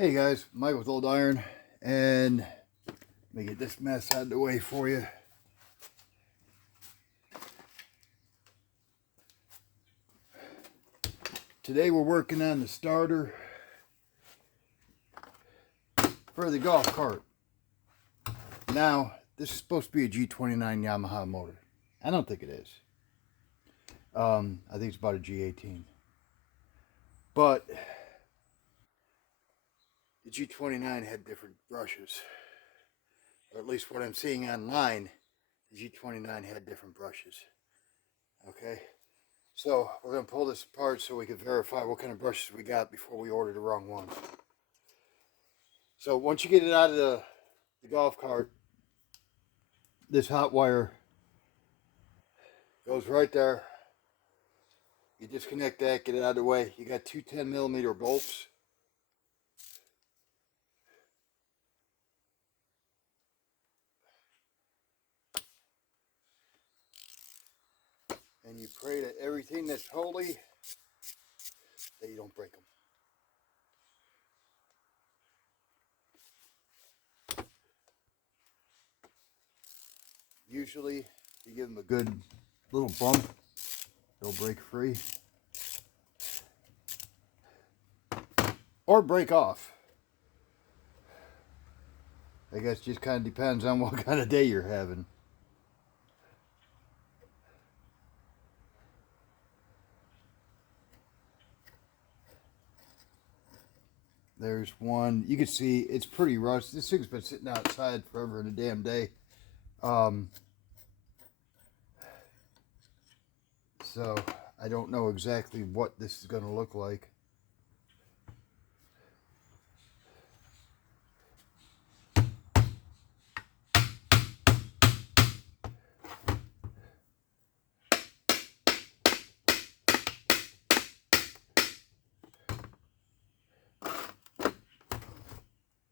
Hey guys, Mike with Old Iron, and let me get this mess out of the way for you. Today we're working on the starter for the golf cart. Now, this is supposed to be a G29 Yamaha motor. I don't think it is. I think it's about a G18. But the G29 had different brushes. Or at least what I'm seeing online, the G29 had different brushes. Okay? So we're going to pull this apart so we can verify what kind of brushes we got before we order the wrong ones. So once you get it out of the golf cart, this hot wire goes right there. You disconnect that, get it out of the way. You got two 10mm bolts. And you pray that everything that's holy, that you don't break them. Usually, you give them a good little bump, they'll break free. Or break off. I guess just kind of depends on what kind of day you're having. There's one. You can see it's pretty rusty. This thing's been sitting outside forever and a damn day. So I don't know exactly what this is going to look like.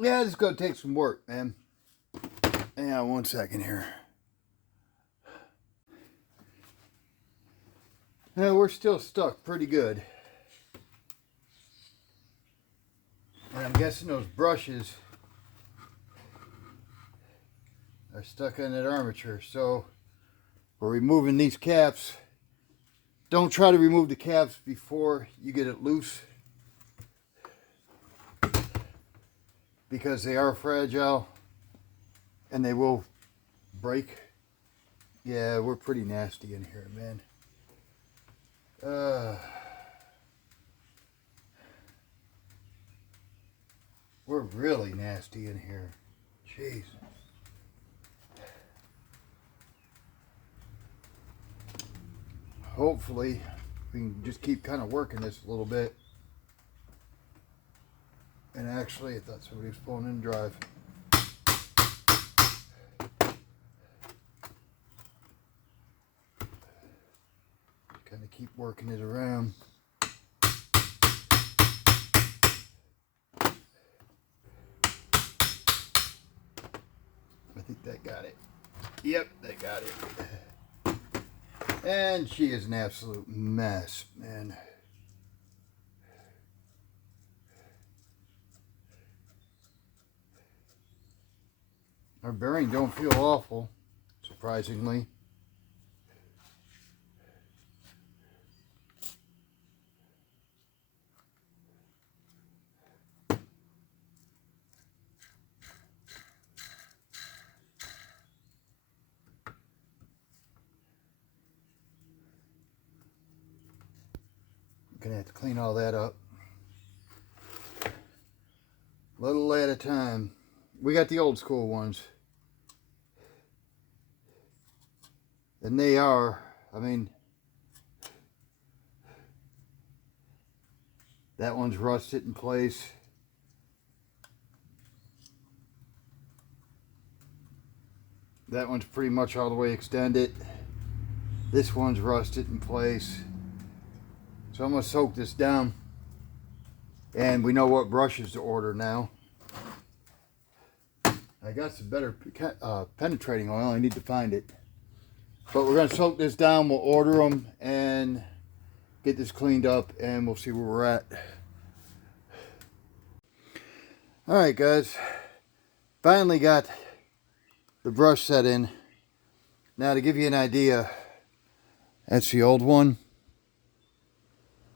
Yeah, it's going to take some work, man. Hang on one second here. Yeah, we're still stuck pretty good. And I'm guessing those brushes are stuck in that armature. So we're removing these caps. Don't try to remove the caps before you get it loose, because they are fragile and they will break. Yeah, we're pretty nasty in here, man. We're really nasty in here. Jeez. Hopefully, we can just keep kind of working this a little bit. And actually, I thought somebody was pulling in drive. Kind of keep working it around. I think that got it. Yep, that got it. And she is an absolute mess, man. Our bearing don't feel awful, surprisingly. Gonna have to clean all that up. Little at a time. We got the old school ones. And they are, I mean, that one's rusted in place. That one's pretty much all the way extended. This one's rusted in place. So I'm gonna soak this down. And we know what brushes to order now. I got some better penetrating oil. I need to find it. But we're going to soak this down. We'll order them and get this cleaned up, and we'll see where we're at. Alright guys, finally got the brush set in. Now to give you an idea, that's the old one.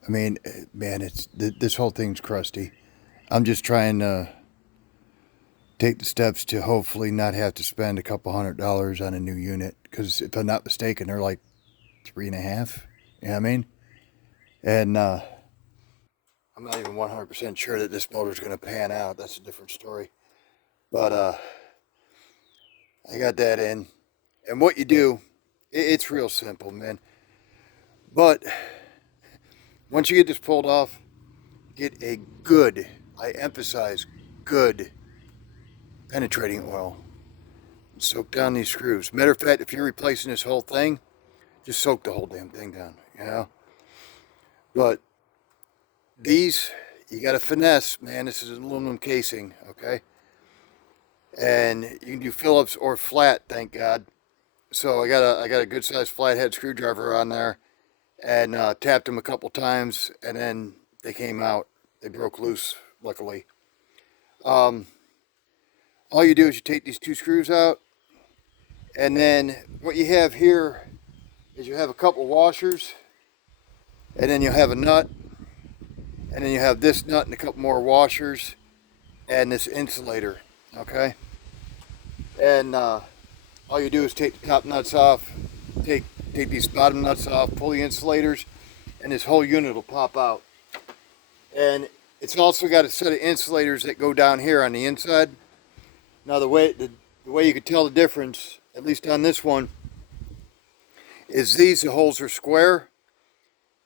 I mean, man, this whole thing's crusty. I'm just trying to take the steps to hopefully not have to spend a couple $100 on a new unit. Because if I'm not mistaken, they're like 3.5. You know what I mean? And I'm not even 100% sure that this motor's going to pan out. That's a different story. But I got that in. And what you do, it's real simple, man. But once you get this pulled off, get a good, I emphasize, good penetrating oil. Soak down these screws. Matter of fact, if you're replacing this whole thing, just soak the whole damn thing down, you know? But these, you got to finesse, man. This is an aluminum casing, okay? And you can do Phillips or flat, thank God. So I got a good sized flathead screwdriver on there, and tapped them a couple times, and then they came out. They broke loose, luckily. All you do is you take these two screws out, and then what you have here is you have a couple washers, and then you have a nut, and then you have this nut and a couple more washers, and this insulator, okay? And all you do is take the top nuts off, take these bottom nuts off, pull the insulators, and this whole unit will pop out. And it's also got a set of insulators that go down here on the inside. Now the way you could tell the difference, at least on this one, is the holes are square,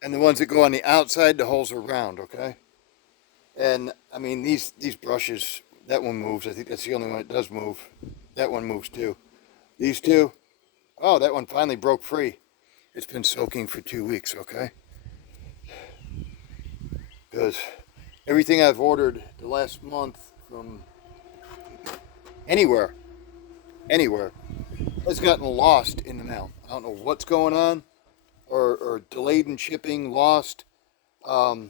and the ones that go on the outside, the holes are round, okay? And I mean, these brushes, that one moves. I think that's the only one that does move. That one moves too. These two, oh, that one finally broke free. It's been soaking for 2 weeks, okay? Because everything I've ordered the last month from anywhere, has gotten lost in the mail. I don't know what's going on, or delayed in shipping, lost. I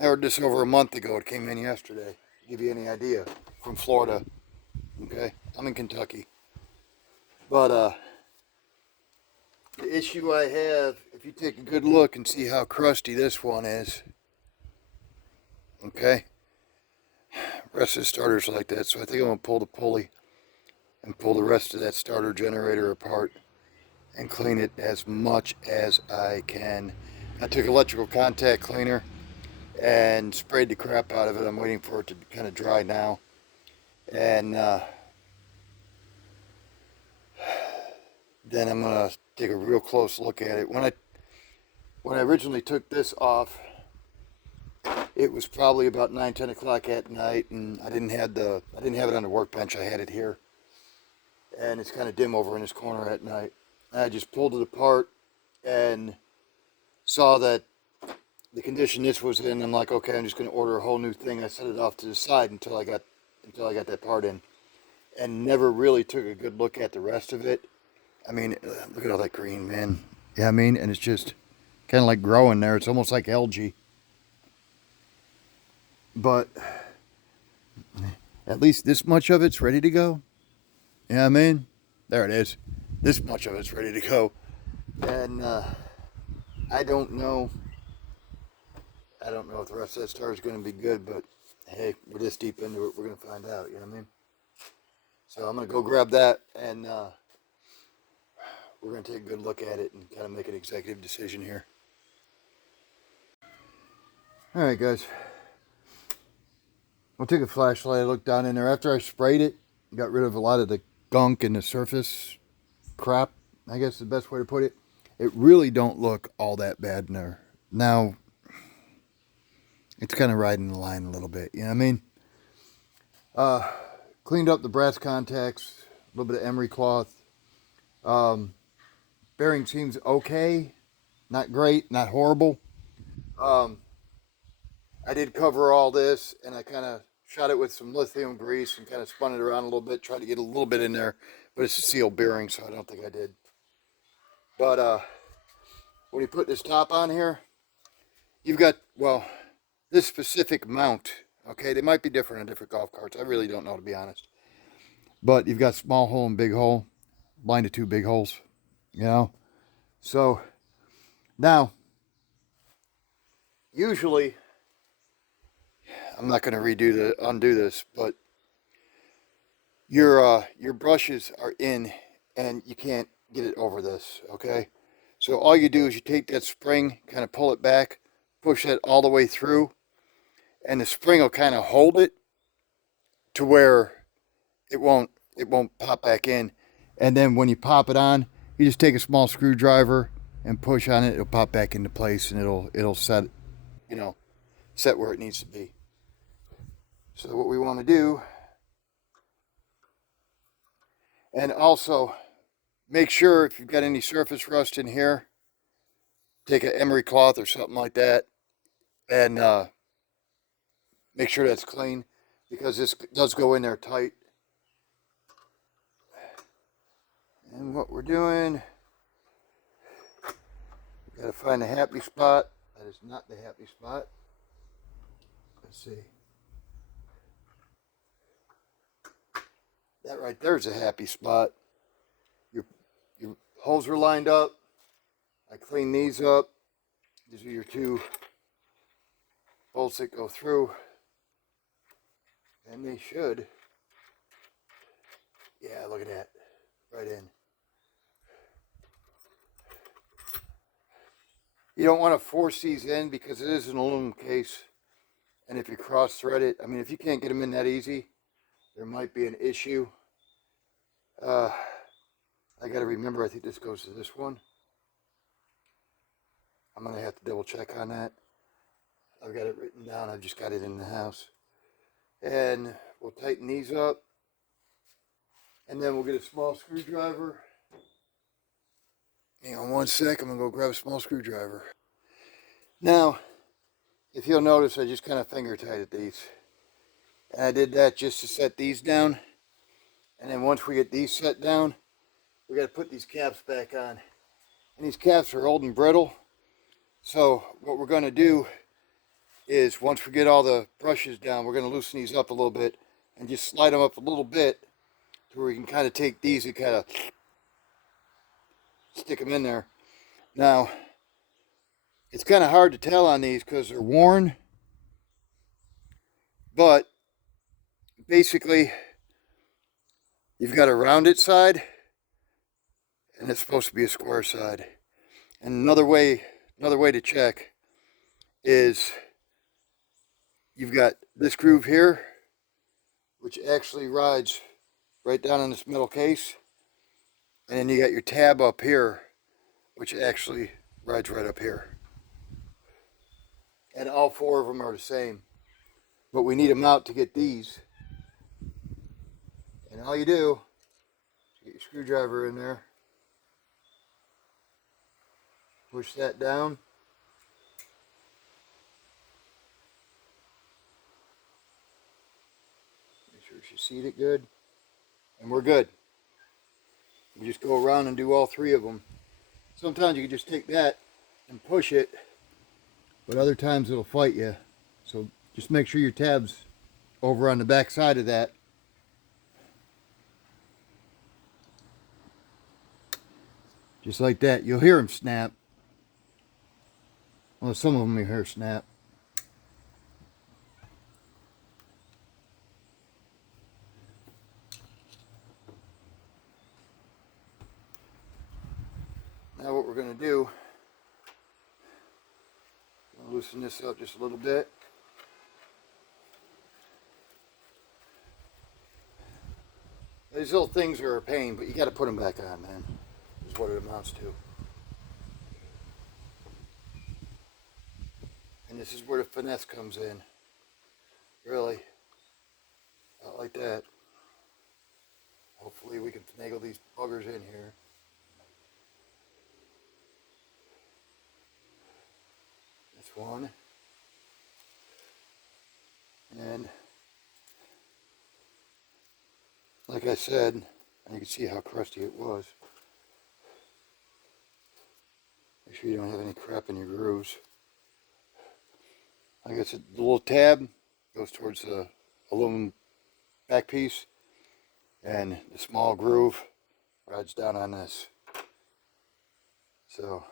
ordered this over a month ago. It came in yesterday. To give you any idea, from Florida. Okay, I'm in Kentucky. But the issue I have, if you take a good look and see how crusty this one is, okay, rest of the starter's like that, so I think I'm going to pull the pulley and pull the rest of that starter generator apart and clean it as much as I can. I took electrical contact cleaner and sprayed the crap out of it. I'm waiting for it to kind of dry now. And then I'm going to take a real close look at it. When I originally took this off, it was probably about 9-10 o'clock at night, and I didn't have it on the workbench. I had it here, and it's kind of dim over in this corner at night. I just pulled it apart and saw that the condition this was in. I'm like, okay, I'm just going to order a whole new thing. I set it off to the side until I got that part in, and never really took a good look at the rest of it. I mean, look at all that green, man. Yeah, I mean, and it's just kind of like growing there. It's almost like algae. But at least this much of it's ready to go. You know what I mean? There it is. This much of it's ready to go. And I don't know if the rest of that starter is going to be good, but hey, we're this deep into it, we're going to find out, you know what I mean? So I'm going to go grab that, and we're going to take a good look at it and kind of make an executive decision here. Alright guys, I'll take a flashlight, look down in there. After I sprayed it, got rid of a lot of the gunk and the surface crap, I guess is the best way to put it. It really don't look all that bad in there. Now, it's kind of riding the line a little bit, you know what I mean? Cleaned up the brass contacts, a little bit of emery cloth. Bearing seems okay, not great, not horrible. I did cover all this, and I kind of shot it with some lithium grease and kind of spun it around a little bit, tried to get a little bit in there, but it's a sealed bearing, so I don't think I did. But when you put this top on here, you've got, well, this specific mount Okay, they might be different on different golf carts. I really don't know, to be honest. But you've got small hole and big hole. Blind to two big holes, you know. So now, usually, I'm not going to undo this, but your brushes are in, and you can't get it over this. Okay, so all you do is you take that spring, kind of pull it back, push it all the way through, and the spring will kind of hold it to where it won't pop back in. And then when you pop it on, you just take a small screwdriver and push on it. It'll pop back into place, and it'll set, you know, set where it needs to be. So what we want to do, and also make sure if you've got any surface rust in here, take an emery cloth or something like that, and make sure that's clean, because this does go in there tight. And what we're doing, we gotta find a happy spot. That is not the happy spot. Let's see. That right there is a happy spot. Your holes are lined up. I clean these up. These are your two bolts that go through. And they should. Yeah, look at that. Right in. You don't want to force these in because it is an aluminum case. And if you cross thread it, I mean, if you can't get them in that easy, there might be an issue. I got to remember, I think this goes to this one. I'm going to have to double check on that. I've got it written down. I've just got it in the house. And we'll tighten these up. And then we'll get a small screwdriver. Hang on one sec. I'm going to go grab a small screwdriver. Now, if you'll notice, I just kind of finger tighted these. And I did that just to set these down. And then once we get these set down, we got to put these caps back on. And these caps are old and brittle. So what we're going to do is, once we get all the brushes down, we're going to loosen these up a little bit and just slide them up a little bit to where we can kind of take these and kind of stick them in there. Now, it's kind of hard to tell on these because they're worn, but basically you've got a rounded side and it's supposed to be a square side. And another way to check is, you've got this groove here, which actually rides right down on this metal case. And then you got your tab up here, which actually rides right up here. And all four of them are the same. But we need them out to get these. And all you do, get your screwdriver in there, push that down. Make sure you seat it good. And we're good. You just go around and do all three of them. Sometimes you can just take that and push it, but other times it'll fight you. So just make sure your tab's over on the back side of that. Just like that. You'll hear them snap. Well, some of them you hear snap. Now what we're going to do, loosen this up just a little bit. These little things are a pain, but you got to put them back on, man. Is what it amounts to. And this is where the finesse comes in. Really. Not like that. Hopefully we can finagle these buggers in here. That's one. And like I said, and you can see how crusty it was. Make sure you don't have any crap in your grooves. Like I said, the little tab goes towards the aluminum back piece, and the small groove rides down on this. So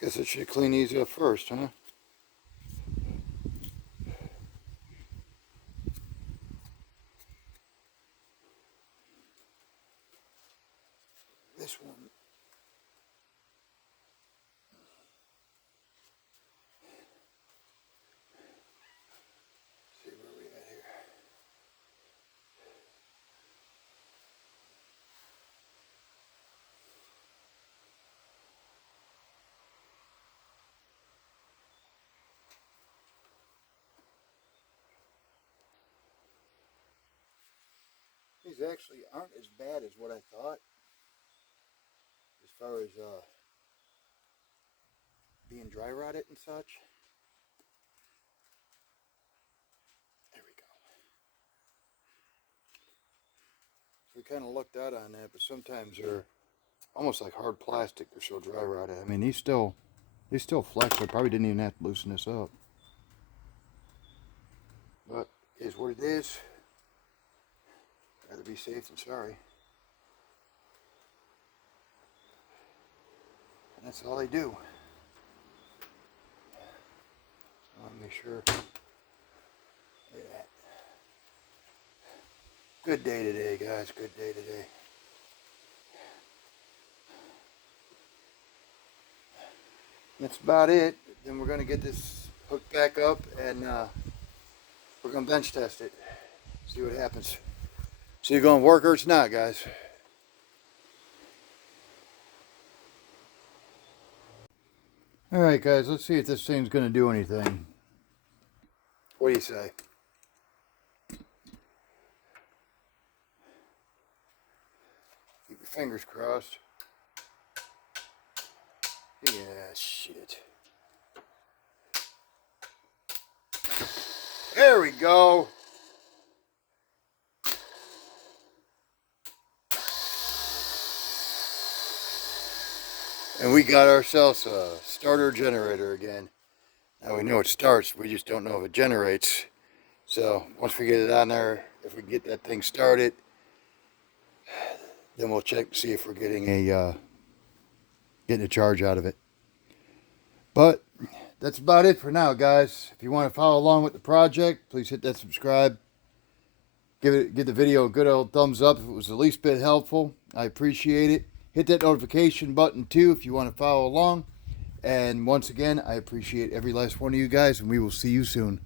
guess I should clean these up first, huh? This one. See where we at here. These actually aren't as bad as what I thought, as far as being dry rotted and such. There we go. We kind of lucked out on that, but sometimes they're almost like hard plastic. They're so dry rotted. I mean, these still flex. I probably didn't even have to loosen this up. But it is what it is. Rather be safe than sorry. And that's all they do. I want to make sure. Look at that. Good day today, guys. Good day today. That's about it. Then we're going to get this hooked back up, and we're going to bench test it. See what happens. See, going to work or it's not, guys. Alright, guys. Let's see if this thing's going to do anything. What do you say? Keep your fingers crossed. Yeah, shit. There we go. And we got ourselves a starter generator again. Now we know it starts, we just don't know if it generates. So once we get it on there, if we can get that thing started, then we'll check to see if we're getting a charge out of it. But that's about it for now, guys. If you want to follow along with the project, please hit that subscribe. Give the video a good old thumbs up if it was the least bit helpful. I appreciate it. Hit that notification button too if you want to follow along. And once again, I appreciate every last one of you guys, and we will see you soon.